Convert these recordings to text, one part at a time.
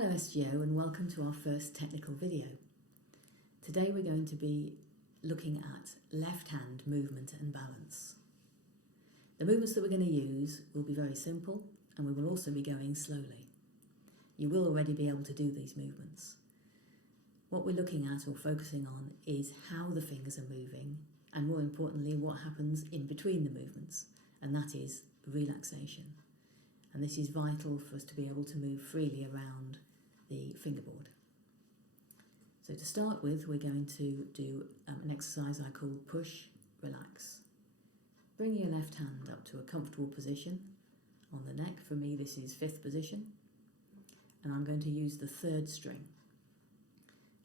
Hello SGO and welcome to our first technical video. Today we're going to be looking at left hand movement and balance. The movements that we're going to use will be very simple and we will also be going slowly. You will already be able to do these movements. What we're looking at or focusing on is how the fingers are moving and more importantly what happens in between the movements, and that is relaxation. And this is vital for us to be able to move freely around the fingerboard. So to start with, we're going to do an exercise I call push, relax. Bring your left hand up to a comfortable position on the neck. For me, this is 5th position. And I'm going to use the 3rd string.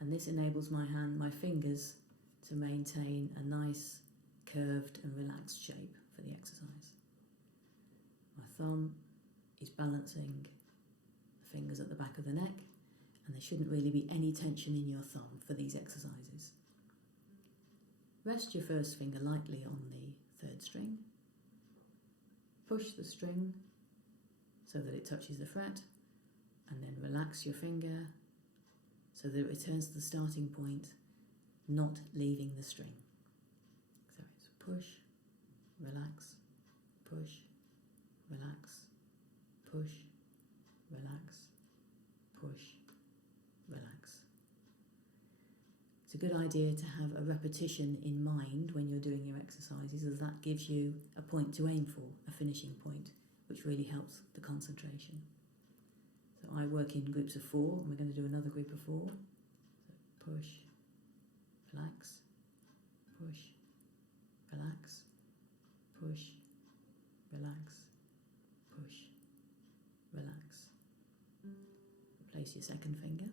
And this enables my fingers to maintain a nice curved and relaxed shape for the exercise. My thumb is balancing the fingers at the back of the neck, and there shouldn't really be any tension in your thumb for these exercises. Rest your first finger lightly on the 3rd string. Push the string so that it touches the fret, and then relax your finger so that it returns to the starting point, not leaving the string. So it's push, relax, push, relax, push, relax, push, relax. It's a good idea to have a repetition in mind when you're doing your exercises, as that gives you a point to aim for, a finishing point, which really helps the concentration. So I work in groups of 4, and we're going to do another group of 4. So push, relax, push, relax, push, relax, push, relax. Place your 2nd finger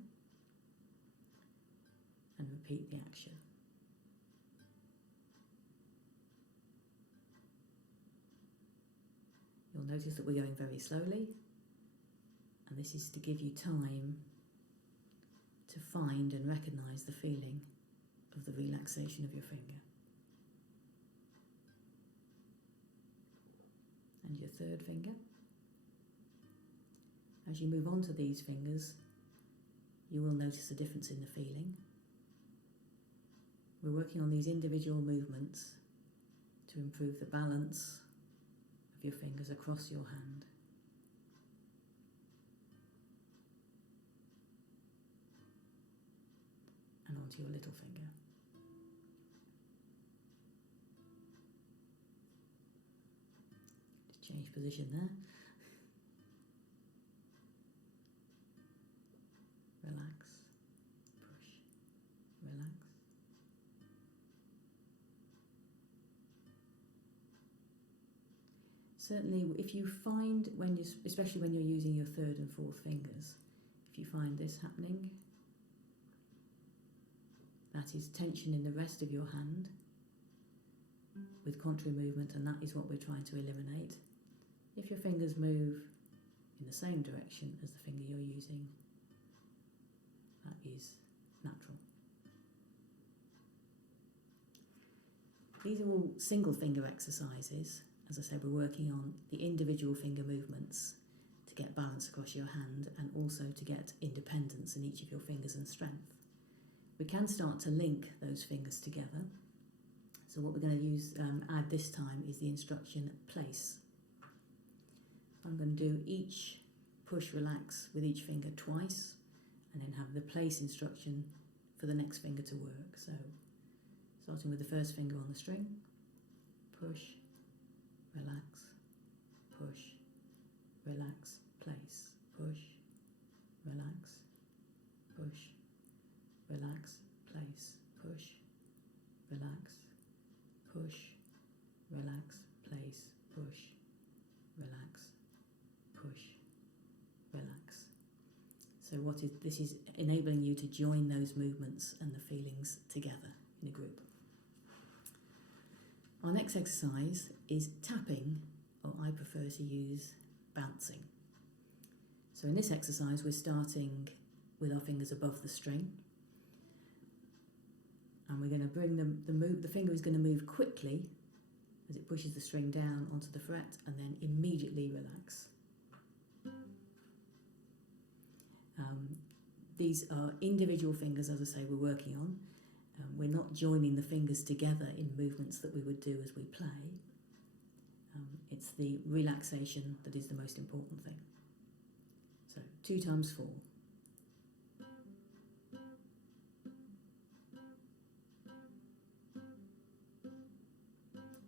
and repeat the action. You'll notice that we're going very slowly, and this is to give you time to find and recognise the feeling of the relaxation of your finger. And your 3rd finger. As you move on to these fingers, you will notice a difference in the feeling. We're working on these individual movements to improve the balance of your fingers across your hand. And onto your little finger. Just change position there. Relax, push, relax. Certainly, if you find, especially when you're using your 3rd and 4th fingers, if you find this happening, that is tension in the rest of your hand with contrary movement, and that is what we're trying to eliminate. If your fingers move in the same direction as the finger you're using, that is natural. These are all single finger exercises. As I said, we're working on the individual finger movements to get balance across your hand and also to get independence in each of your fingers and strength. We can start to link those fingers together. So what we're going to add this time is the instruction place. I'm going to do each push relax with each finger twice, and then have the place instruction for the next finger to work. So, starting with the 1st finger on the string, push, relax, push, relax, place, push, relax, push, relax, place, push, relax, push, relax, place, push, relax, push, relax. So this is enabling you to join those movements and the feelings together in a group. Our next exercise is tapping, or I prefer to use bouncing. So in this exercise we're starting with our fingers above the string, and we're going to bring the finger is going to move quickly as it pushes the string down onto the fret and then immediately relax. These are individual fingers, as I say, we're working on. We're not joining the fingers together in movements that we would do as we play. It's the relaxation that is the most important thing. So 2 times 4.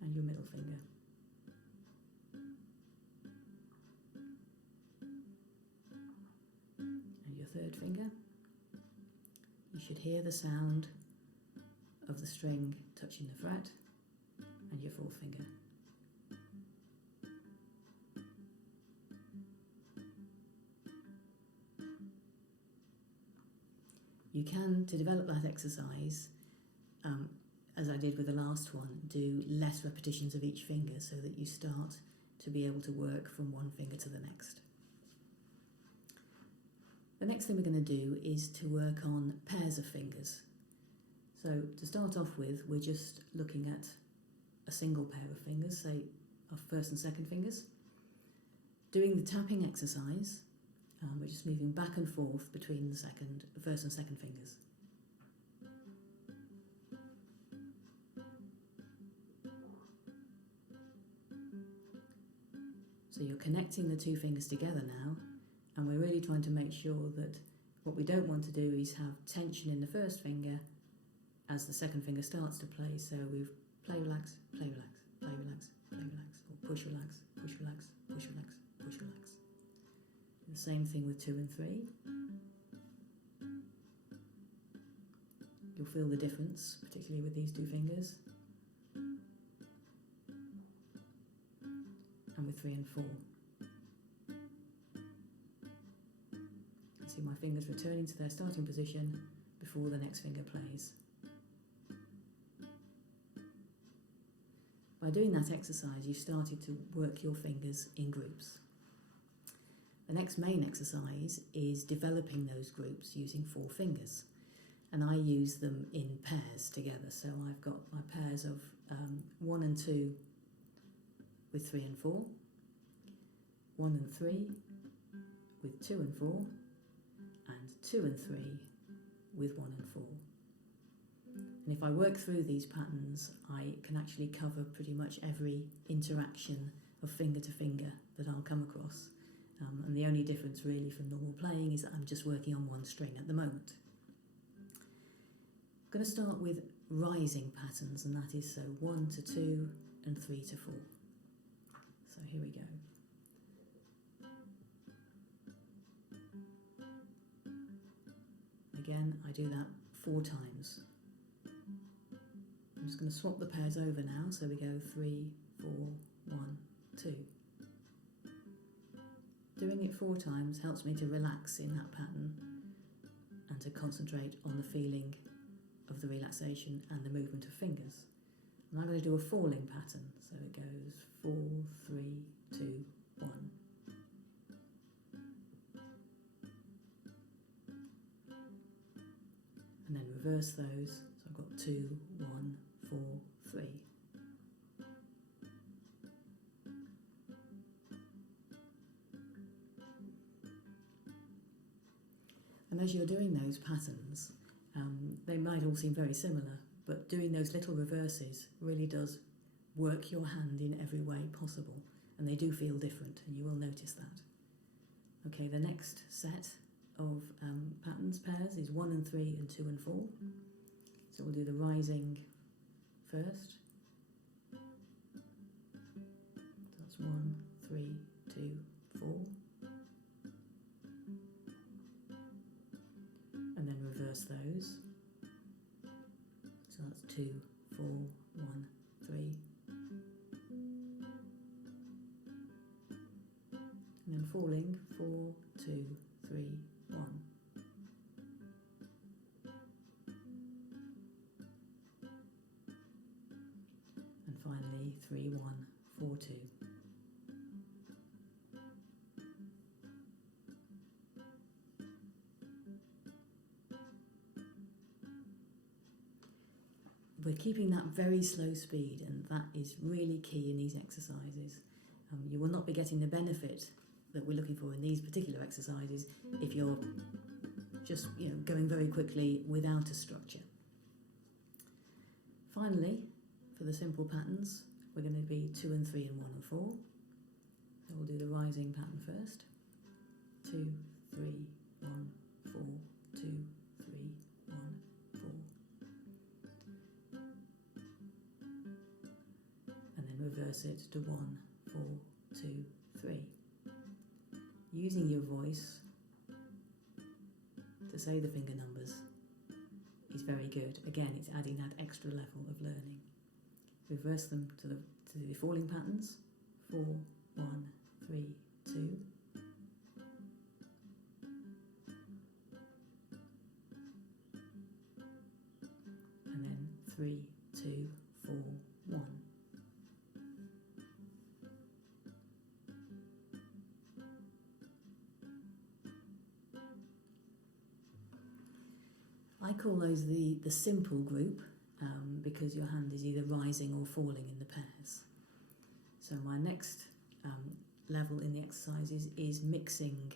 And your middle finger. And your third finger. You should hear the sound of the string touching the fret, and your fourth finger. You can, to develop that exercise, as I did with the last one, do less repetitions of each finger so that you start to be able to work from one finger to the next. The next thing we're going to do is to work on pairs of fingers. So to start off with, we're just looking at a single pair of fingers, say our first and second fingers. Doing the tapping exercise, we're just moving back and forth between the first and second fingers. So you're connecting the 2 fingers together now, and we're really trying to make sure that what we don't want to do is have tension in the first finger as the second finger starts to play. So we've play, relax, play, relax, play, relax, play, relax, or push, relax, push, relax, push, relax, push, relax. The same thing with 2 and 3. You'll feel the difference, particularly with these 2 fingers. And with 3 and 4. See my fingers returning to their starting position before the next finger plays. By doing that exercise, you've started to work your fingers in groups. The next main exercise is developing those groups using 4 fingers. And I use them in pairs together. So I've got my pairs of 1 and 2 with 3 and 4, 1 and 3 with 2 and 4, and 2 and 3 with 1 and 4. And if I work through these patterns, I can actually cover pretty much every interaction of finger to finger that I'll come across. And the only difference really from normal playing is that I'm just working on one string at the moment. I'm going to start with rising patterns, and that is so 1 to 2 and 3 to 4. So here we go. Again, I do that 4 times. I'm just going to swap the pairs over now, so we go 3, 4, 1, 2. Doing it 4 times helps me to relax in that pattern and to concentrate on the feeling of the relaxation and the movement of fingers. And I'm going to do a falling pattern, so it goes 4, 3, 2, 1. And then reverse those, so I've got 2, 1, 4, 3. And as you're doing those patterns, they might all seem very similar, but doing those little reverses really does work your hand in every way possible, and they do feel different, and you will notice that. Okay, the next set of pairs is 1 and 3 and 2 and 4. So we'll do the rising first. So that's 1, 3, 2, 4. And then reverse those. So that's 2, 4, 1, 3. And then falling 4, 2, 3, 1. And finally 3, 1, 4, 2. We're keeping that very slow speed, and that is really key in these exercises. You will not be getting the benefit that we're looking for in these particular exercises if you're just going very quickly without a structure. Finally, for the simple patterns, we're going to be 2 and 3 and 1 and 4. So we'll do the rising pattern first. 2, 3, 1, 4, 2, 3, 1, 4. And then reverse it to 1, 4, 2, 3. Using your voice to say the finger numbers is very good. Again, it's adding that extra level of learning. Reverse them to the falling patterns. 4, 1, 3, 2. And then 3, 2, 4, 1. I call those the simple group because your hand is either rising or falling in the pairs. So my next level in the exercises is mixing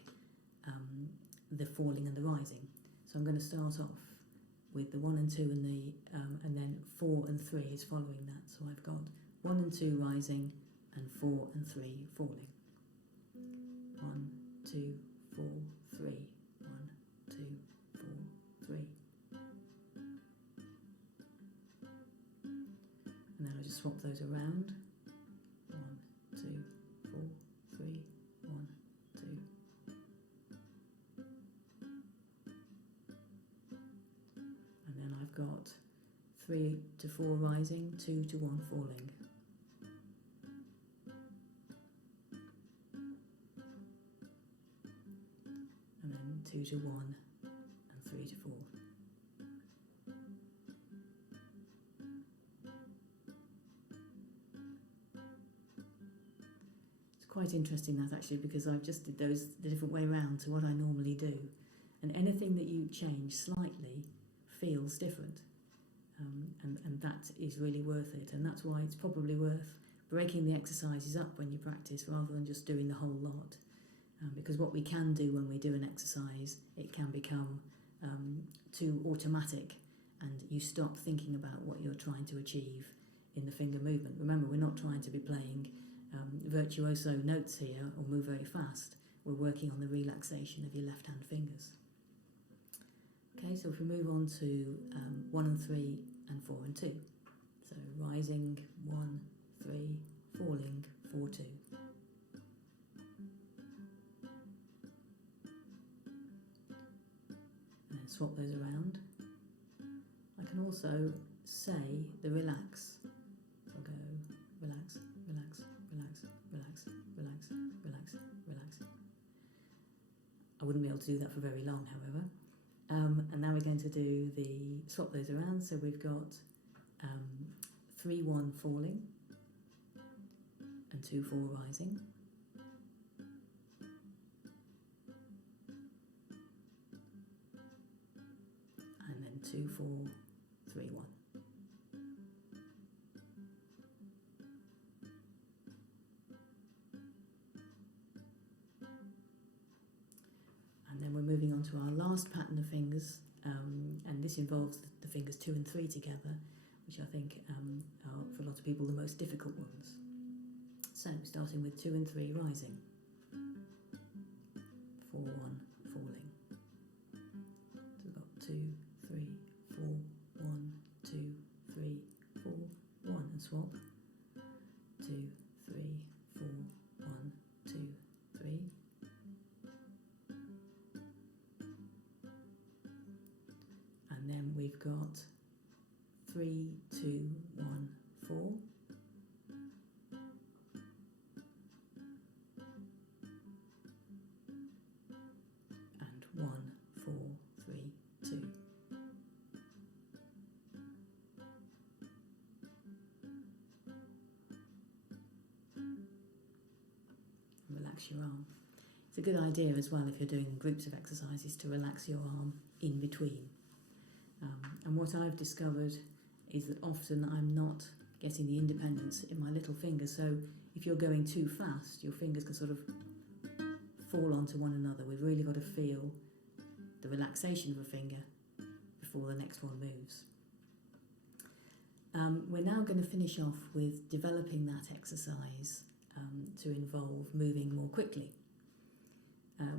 the falling and the rising. So I'm going to start off with the 1 and 2 and then 4 and 3 is following that. So I've got 1 and 2 rising and 4 and 3 falling. 1, 2, 4, 3. 1, 2, 4, 3. And then I just swap those around. 1, 2, 4, 3, 1, 2. And then I've got 3 to 4 rising, 2 to 1 falling. And then 2 to 1 and 3 to 4. Quite interesting that actually, because I've just did those the different way around to what I normally do, and anything that you change slightly feels different, and that is really worth it, and that's why it's probably worth breaking the exercises up when you practice rather than just doing the whole lot, because what we can do when we do an exercise, it can become too automatic and you stop thinking about what you're trying to achieve in the finger movement. Remember, we're not trying to be playing virtuoso notes here or move very fast. We're working on the relaxation of your left hand fingers. Okay, so if we move on to 1 and 3 and 4 and 2. So rising 1, 3, falling 4, 2. And then swap those around. I can also say the relax. So I'll go relax, relax, relax, relax, relax, relax, relax. I wouldn't be able to do that for very long, however. And now we're going to do swap those around. So we've got 3, 1 falling and 2, 4 rising. And then 2, 4, 3, 1. And then we're moving on to our last pattern of fingers, and this involves the fingers 2 and 3 together, which I think are, for a lot of people, the most difficult ones. So, starting with 2 and 3 rising, 4, 1 falling. So we've got 2, 3, 4, 1, 2, 3, 4, 1, and swap. 2, 3, 4, 1, 2, 3. And then we've got 3, 2, 1, 4. And 1, 4, 3, 2. Relax your arm. It's a good idea as well if you're doing groups of exercises to relax your arm in between. And what I've discovered is that often I'm not getting the independence in my little finger, so if you're going too fast, your fingers can sort of fall onto one another. We've really got to feel the relaxation of a finger before the next one moves. We're now going to finish off with developing that exercise to involve moving more quickly.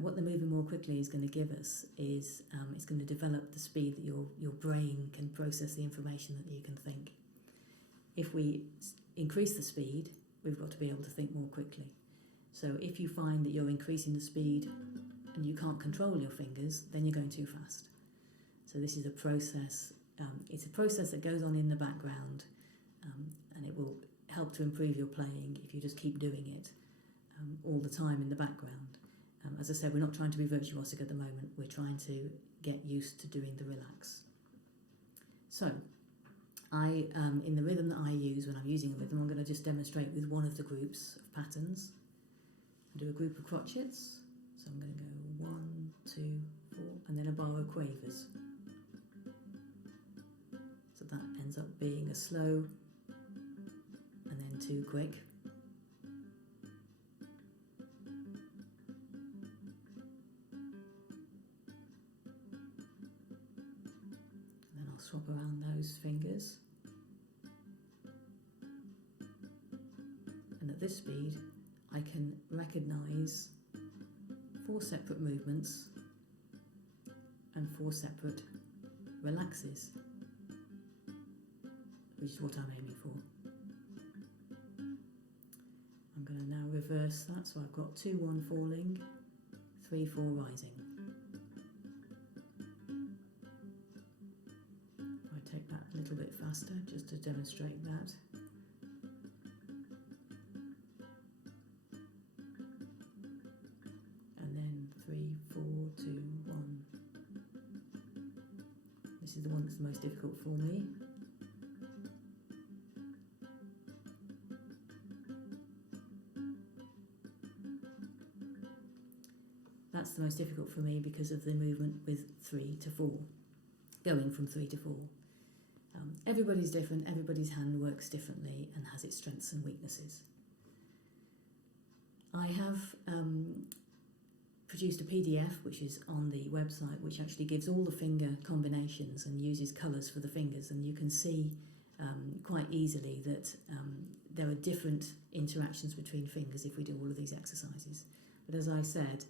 What the moving more quickly is going to give us is it's going to develop the speed that your brain can process the information that you can think. If we increase the speed, we've got to be able to think more quickly. So if you find that you're increasing the speed and you can't control your fingers, then you're going too fast. So this is a process. It's a process that goes on in the background, and it will help to improve your playing if you just keep doing it all the time in the background. As I said, we're not trying to be virtuosic at the moment. We're trying to get used to doing the relax. So, in the rhythm that I use when I'm using a rhythm, I'm going to just demonstrate with one of the groups of patterns. Do a group of crotchets. So I'm going to go 1, 2, 4, and then a bar of quavers. So that ends up being a slow, and then 2 quick. Swap around those fingers, and at this speed I can recognise 4 separate movements and 4 separate relaxes, which is what I'm aiming for. I'm going to now reverse that, so I've got 2, 1 falling, 3, 4 rising. Take that a little bit faster just to demonstrate that. And then 3, 4, 2, 1. This is the one that's the most difficult for me. That's the most difficult for me because of the movement with 3 to 4, going from 3 to 4. Everybody's different, everybody's hand works differently and has its strengths and weaknesses. I have produced a PDF which is on the website, which actually gives all the finger combinations and uses colours for the fingers, and you can see quite easily that there are different interactions between fingers if we do all of these exercises. But as I said,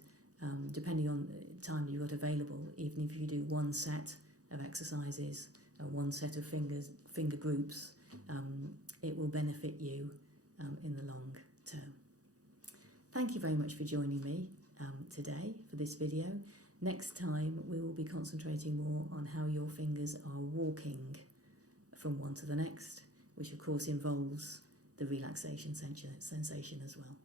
depending on the time you've got available, even if you do one set of exercises, one set of finger groups, it will benefit you in the long term. Thank you very much for joining me today for this video. Next time we will be concentrating more on how your fingers are walking from one to the next, which of course involves the relaxation sensation as well.